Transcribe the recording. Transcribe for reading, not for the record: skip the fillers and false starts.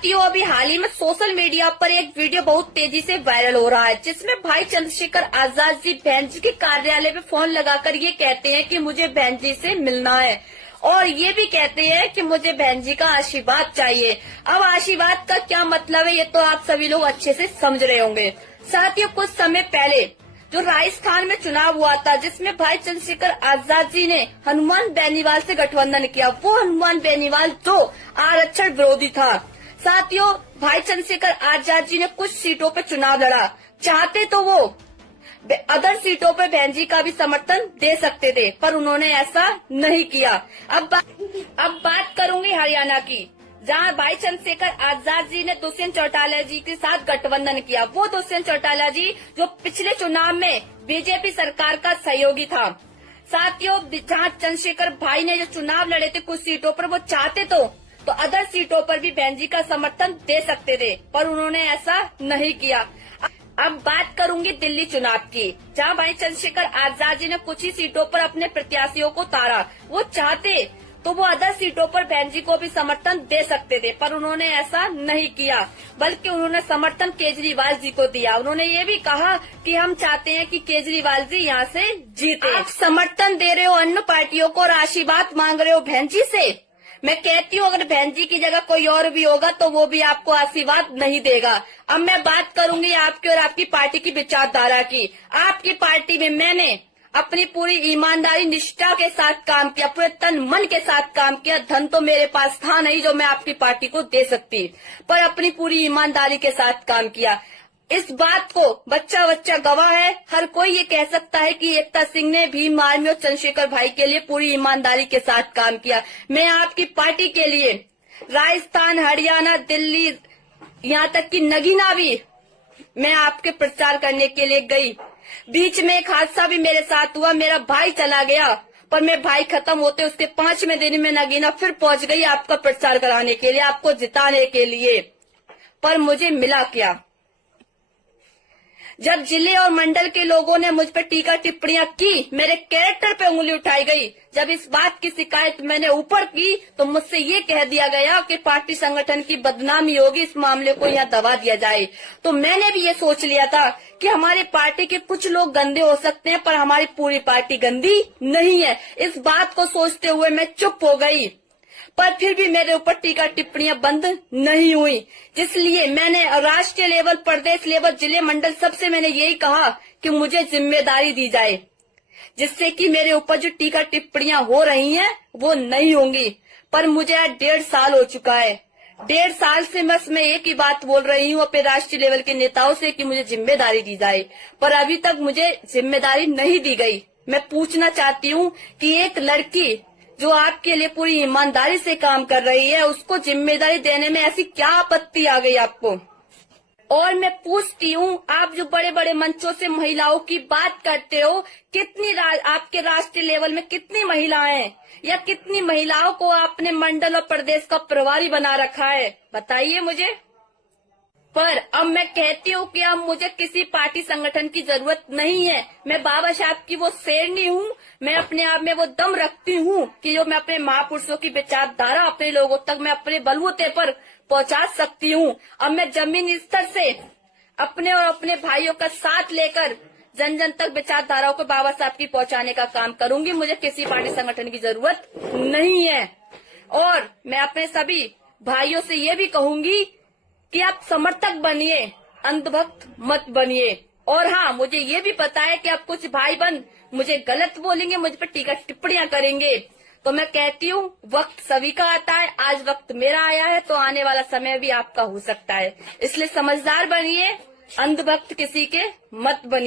साथियों, अभी हाल ही में सोशल मीडिया पर एक वीडियो बहुत तेजी से वायरल हो रहा है, जिसमें भाई चंद्रशेखर आजाद जी बहन जी के कार्यालय में फोन लगाकर ये कहते हैं कि मुझे बहन जी से मिलना है और ये भी कहते हैं कि मुझे बहन जी का आशीर्वाद चाहिए। अब आशीर्वाद का क्या मतलब है, ये तो आप सभी लोग अच्छे से समझ रहे होंगे। साथियों, कुछ समय पहले जो राजस्थान में चुनाव हुआ था, जिसमें भाई चंद्रशेखर आजाद जी ने हनुमान बेनीवाल से गठबंधन किया, वो हनुमान बेनीवाल जो आरक्षण विरोधी था। साथियों, भाई चंद्रशेखर आजाद जी ने कुछ सीटों पे चुनाव लड़ा, चाहते तो वो अदर सीटों पे बहन जी का भी समर्थन दे सकते थे, पर उन्होंने ऐसा नहीं किया। अब बात करूंगी हरियाणा की, जहां भाई चंद्रशेखर आजाद जी ने दुष्यंत चौटाला जी के साथ गठबंधन किया। वो दुष्यंत चौटाला जी जो पिछले चुनाव में बीजेपी सरकार का सहयोगी था। साथियों, जहां चंद्रशेखर भाई ने जो चुनाव लड़े थे कुछ सीटों पर, वो चाहते तो अदर सीटों पर भी बहन जी का समर्थन दे सकते थे, पर उन्होंने ऐसा नहीं किया। अब बात करूंगी दिल्ली चुनाव की, जहां भाई चंद्रशेखर आजाद जी ने कुछ ही सीटों पर अपने प्रत्याशियों को उतारा। वो चाहते तो वो अदर सीटों पर बहन जी को भी समर्थन दे सकते थे, पर उन्होंने ऐसा नहीं किया, बल्कि उन्होंने समर्थन केजरीवाल जी को दिया। उन्होंने ये भी कहा कि हम चाहते हैं कि केजरीवाल जी यहाँ से जीते। आप समर्थन दे रहे हो अन्य पार्टियों को और आशीर्वाद मांग रहे हो बहन जी से। मैं कहती हूँ, अगर बहन जी की जगह कोई और भी होगा तो वो भी आपको आशीर्वाद नहीं देगा। अब मैं बात करूंगी आपकी और आपकी पार्टी की विचारधारा की। आपकी पार्टी में मैंने अपनी पूरी ईमानदारी निष्ठा के साथ काम किया, पूरे तन मन के साथ काम किया। धन तो मेरे पास था नहीं जो मैं आपकी पार्टी को दे सकती, पर अपनी पूरी ईमानदारी के साथ काम किया। इस बात को बच्चा बच्चा गवाह है। हर कोई ये कह सकता है कि एकता सिंह ने भीम आर्मी और चंद्रशेखर भाई के लिए पूरी ईमानदारी के साथ काम किया। मैं आपकी पार्टी के लिए राजस्थान, हरियाणा, दिल्ली, यहाँ तक कि नगीना भी मैं आपके प्रचार करने के लिए गई। बीच में एक हादसा भी मेरे साथ हुआ, मेरा भाई चला गया, पर मैं भाई खत्म होते उसके 5वें दिन में नगीना फिर पहुंच गई आपका प्रचार कराने के लिए, आपको जिताने के लिए। पर मुझे मिला क्या? जब जिले और मंडल के लोगों ने मुझ पर टीका टिप्पणियां की, मेरे कैरेक्टर पे उंगली उठाई गई। जब इस बात की शिकायत मैंने ऊपर की तो मुझसे ये कह दिया गया कि पार्टी संगठन की बदनामी होगी, इस मामले को यहाँ दबा दिया जाए। तो मैंने भी ये सोच लिया था कि हमारी पार्टी के कुछ लोग गंदे हो सकते हैं, पर हमारी पूरी पार्टी गंदी नहीं है। इस बात को सोचते हुए मैं चुप हो गई, पर फिर भी मेरे ऊपर टीका टिप्पणियां बंद नहीं हुई। इसलिए मैंने राष्ट्रीय लेवल, प्रदेश लेवल, जिले, मंडल सबसे मैंने यही कहा कि मुझे जिम्मेदारी दी जाए, जिससे कि मेरे ऊपर जो टीका टिप्पणियां हो रही हैं वो नहीं होंगी। पर मुझे आज 1.5 साल हो चुका है। 1.5 साल से बस मैं एक ही बात बोल रही हूँ अपने राष्ट्रीय लेवल के नेताओं से कि मुझे जिम्मेदारी दी जाए, पर अभी तक मुझे जिम्मेदारी नहीं दी गई। मैं पूछना चाहती हूँ कि एक लड़की जो आपके लिए पूरी ईमानदारी से काम कर रही है, उसको जिम्मेदारी देने में ऐसी क्या आपत्ति आ गई आपको? और मैं पूछती हूँ, आप जो बड़े बड़े मंचों से महिलाओं की बात करते हो, कितनी आपके राष्ट्रीय लेवल में कितनी महिलाएं हैं, या कितनी महिलाओं को आपने मंडल और प्रदेश का प्रभारी बना रखा है? बताइए मुझे। पर अब मैं कहती हूँ कि अब मुझे किसी पार्टी संगठन की जरूरत नहीं है। मैं बाबा साहब की वो शेरनी हूँ। मैं अपने आप में वो दम रखती हूँ कि जो मैं अपने महापुरुषों की विचारधारा अपने लोगों तक मैं अपने बलबूते पर पहुँचा सकती हूँ। अब मैं जमीन स्तर से अपने और अपने भाइयों का साथ लेकर जन जन तक विचारधाराओं को बाबा साहब की पहुँचाने का काम करूंगी। मुझे किसी पार्टी संगठन की जरूरत नहीं है। और मैं अपने सभी भाइयों से ये भी कहूंगी कि आप समर्थक बनिए, अंधभक्त मत बनिए। और हाँ, मुझे ये भी पता है कि आप कुछ भाई बन मुझे गलत बोलेंगे, मुझ पर टीका टिप्पणियां करेंगे, तो मैं कहती हूँ वक्त सभी का आता है। आज वक्त मेरा आया है तो आने वाला समय भी आपका हो सकता है। इसलिए समझदार बनिए, अंधभक्त किसी के मत बनिए।